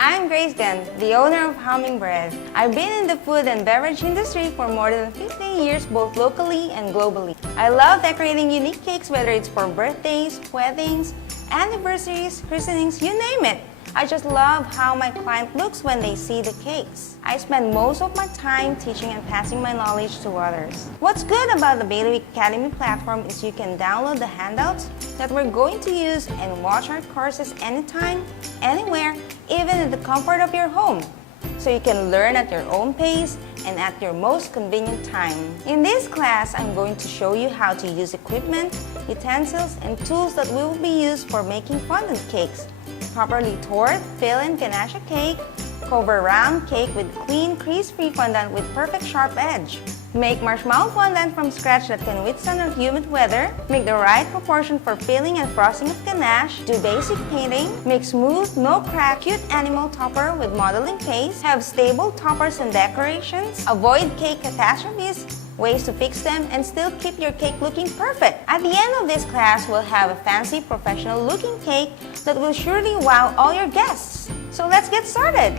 I'm Kho-Gan, the owner of Hummingbread. I've been in the food and beverage industry for more than 15 years, both locally and globally. I love decorating unique cakes, whether it's for birthdays, weddings, anniversaries, christenings, you name it. I just love how my client looks when they see the cakes. I spend most of my time teaching and passing my knowledge to others. What's good about the Bailiwick Academy platform is you can download the handouts that we're going to use and watch our courses anytime, anywhere, even in the comfort of your home. So you can learn at your own pace and at your most convenient time. In this class, I'm going to show you how to use equipment, utensils, and tools that will be used for making fondant cakes. Properly torte, fill, and ganache a cake. Cover round cake with clean, crease-free fondant with perfect sharp edge. Make marshmallow fondant from scratch that can withstand our humid weather. Make the right proportion for filling and frosting of ganache. Do basic painting. Make smooth, no crack, cute animal topper with modeling paste. Have stable toppers and decorations. Avoid cake catastrophes. Ways to fix them and still keep your cake looking perfect. At the end of this class, we'll have a fancy, professional-looking cake that will surely wow all your guests. So let's get started!